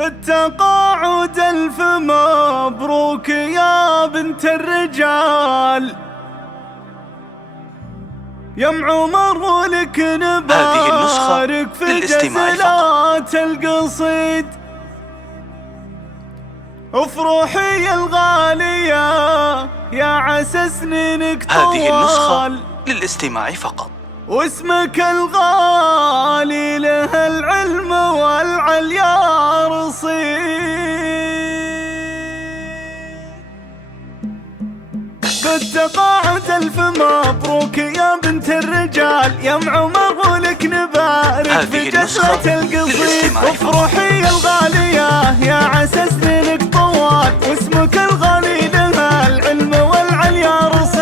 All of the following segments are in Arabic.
بالتقاعد ألف مبروك يا بنت الرجال، يم عمر ولك نبارك في جزلات القصيد. افرحي الغالية يا عسى سنينك طوال، هذه النسخة للاستماع فقط. واسمك الغالي له العلم والعليا رصيد. بالتقاعد ألف مبروك يا بنت الرجال، يا عمر ولك نبارك في جسرة القصيد. افرحي الغالية يا عسى سنينك طوال، واسمك الغالي له العلم والعليا رصيد.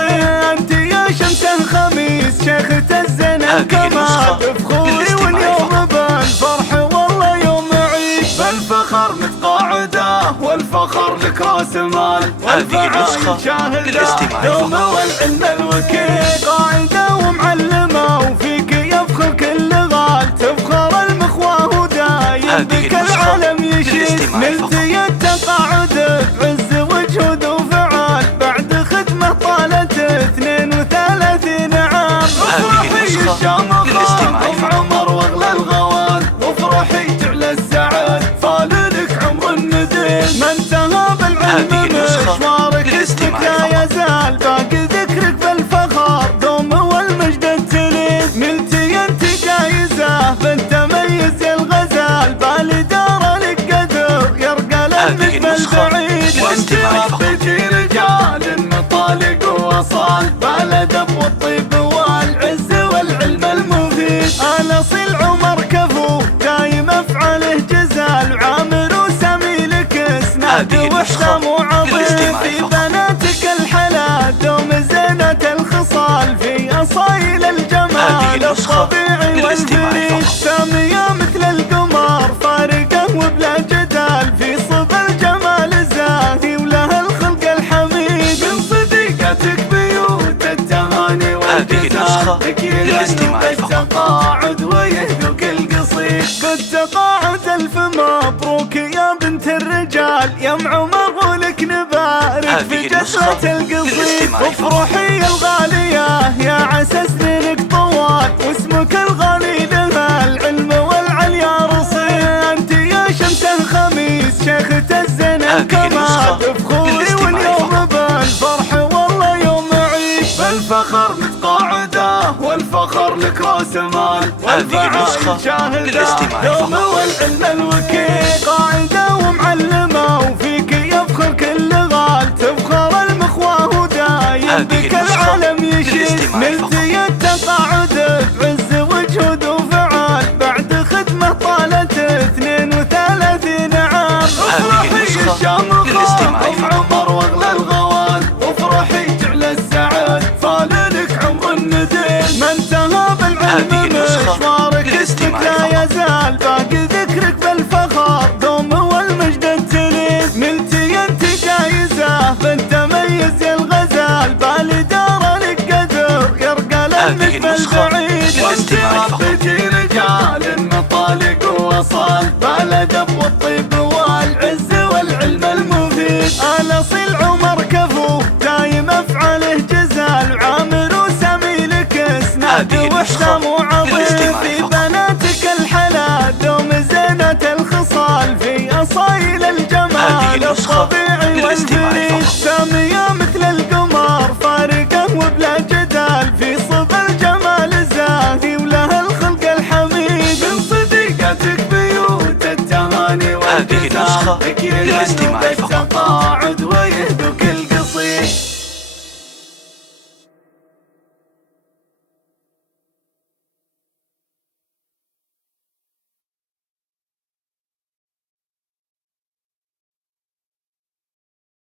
انت يا شمس الخميس شيخة الزين الكمال، افخوري واليوم بالفرح والله يوم عيد. بالفخر متقاعده والفخر لك راس مال، والفعال شاهده دوم والعلم الوكيل. قاعده ومعلمه وفيك يفخر كل غال، تفخر المخواه ودايم بك العالم يشيد. نلتي التقاعد بعز وجهود وفعال، بعد خدمه طالت 32 عام. افرحي الشامخه ام عمر واغلى الغوال، وافرحي جعل السعد فالك عمر النديد. ما انتهى بالعلم مشوارك اسمك لا يزال، باقي ذكرك بالفخر دوم والمجد التليد. نلتي انت جايزه بالتميز يا الغزال، بالاداره لك قدر يرقى للمثل البعيد. وانت ربيتي رجال مطالق ووصال، بالادب والطيب والعز والعلم المفيد. الاصيل عمر كفو دايم افعاله جزال، وعامر وسامي لك اسناد واحسام وعظيم. في بناتك الحلا دوم زينة الخصال، في اصايل الجمال الطبيعي والفريد. سامية مثل القمر فارقة وبلا جدال، في صب الجمال زاهي وله الخلق الحميد. من صديقتك بيوت التهاني والجزال، للاستماع فقط. بالتقاعد ويهدوك القصيد. بالتقاعد ألف مبروك يا بنت الرجال، يا عمر ولك نبارك في جسرة القصيد. افرحي الغالية يا عسى سنينك طوال، واسمك الغالي له العلم والعليا رصيد. انت يا شمس الخميس شيخة الزين الكمال، افخوري واليوم بالفرح والله يوم عيد. بالفخر متقاعده والفخر لك راس مال، والفعال شاهده دوم والعلم الوكيل. قاعده ومعلمه وفيك يفخر كل غال، تفخر المخواه ودايم بك العالم يشيد. نلتي التقاعد بعز وجهود وفعال، بعد خدمه طالت 32 عام. افرحي الشامخه ام عمر واغلى الغوال، وافرحي جعل السعد فالك عمر النديد. ما انتهى بالعلم مشوارك اسمك لا يزال، باقي ذكرك بالفخر دوم والمجد التليد. نلتي انت جايزه بالتميز يا الغزال، بالاداره لك قدر يرقى للمثل البعيد. وانت ربيتي رجال مطالق ووصال، بالادب والطيب والعز والعلم المفيد. الاصيل عمر كفو دايم افعاله جزال، وعامر وسامي لك اسناد واحسام وعظيم. في بناتك الحلا دوم زينة الخصال، في اصايل الجمال الطبيعي والفريد. سامية مثل القمر فارقة وبلا جدال، في صب الجمال زاهي وله الخلق الحميد. من صديقتك بيوت التهاني والجزال، للاستماع فقط.